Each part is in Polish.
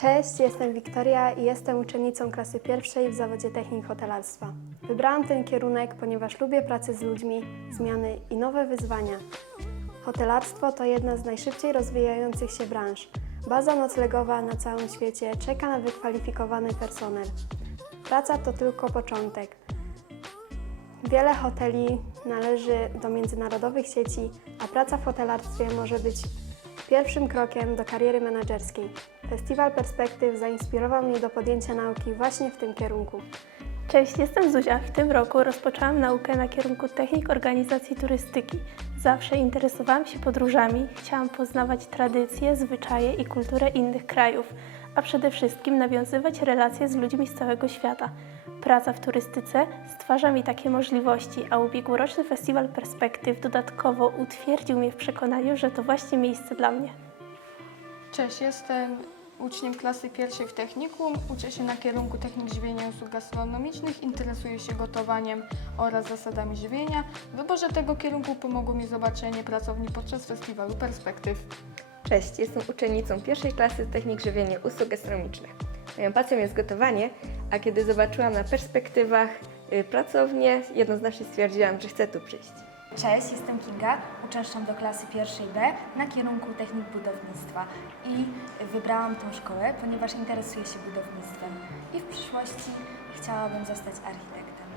Cześć, jestem Wiktoria i jestem uczennicą klasy pierwszej w zawodzie technik hotelarstwa. Wybrałam ten kierunek, ponieważ lubię pracę z ludźmi, zmiany i nowe wyzwania. Hotelarstwo to jedna z najszybciej rozwijających się branż. Baza noclegowa na całym świecie czeka na wykwalifikowany personel. Praca to tylko początek. Wiele hoteli należy do międzynarodowych sieci, a praca w hotelarstwie może być pierwszym krokiem do kariery menedżerskiej. Festiwal Perspektyw zainspirował mnie do podjęcia nauki właśnie w tym kierunku. Cześć, jestem Zuzia. W tym roku rozpoczęłam naukę na kierunku technik organizacji turystyki. Zawsze interesowałam się podróżami, chciałam poznawać tradycje, zwyczaje i kulturę innych krajów, a przede wszystkim nawiązywać relacje z ludźmi z całego świata. Praca w turystyce stwarza mi takie możliwości, a ubiegłoroczny Festiwal Perspektyw dodatkowo utwierdził mnie w przekonaniu, że to właśnie miejsce dla mnie. Cześć, jestem uczniem klasy pierwszej w technikum. Uczę się na kierunku technik żywienia i usług gastronomicznych. Interesuję się gotowaniem oraz zasadami żywienia. W wyborze tego kierunku pomogło mi zobaczenie pracowni podczas festiwalu Perspektyw. Cześć, jestem uczennicą pierwszej klasy Technik Żywienia i Usług Gastronomicznych. Moją pasją jest gotowanie, a kiedy zobaczyłam na perspektywach y, pracownię, jednoznacznie stwierdziłam, że chcę tu przyjść. Cześć, jestem Kinga, uczęszczam do klasy pierwszej B na kierunku technik budownictwa i wybrałam tą szkołę, ponieważ interesuję się budownictwem i w przyszłości chciałabym zostać architektem.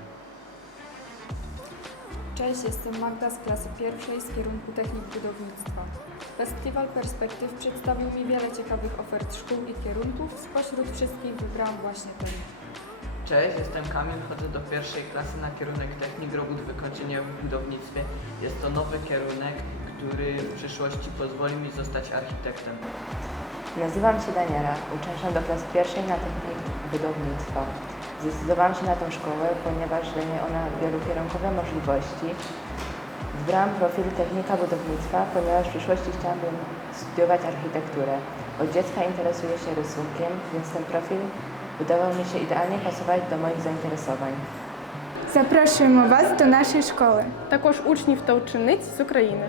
Cześć, jestem Magda z klasy pierwszej z kierunku technik budownictwa. Festiwal Perspektyw przedstawił mi wiele ciekawych ofert szkół i kierunków. Spośród wszystkich wybrałam właśnie ten. Cześć, jestem Kamil, chodzę do pierwszej klasy na kierunek Technik Robót Wykończeniowych w budownictwie. Jest to nowy kierunek, który w przyszłości pozwoli mi zostać architektem. Nazywam się Daniela, uczęszczam do klasy pierwszej na technik budownictwa. Zdecydowałam się na tą szkołę, ponieważ daje ona wielokierunkowe możliwości. Wybrałam profil technika budownictwa, ponieważ w przyszłości chciałabym studiować architekturę. Od dziecka interesuję się rysunkiem, więc ten profil wydawał mi się idealnie pasować do moich zainteresowań. Запрошуємо вас до нашої школи. Також учнів та учениць з України.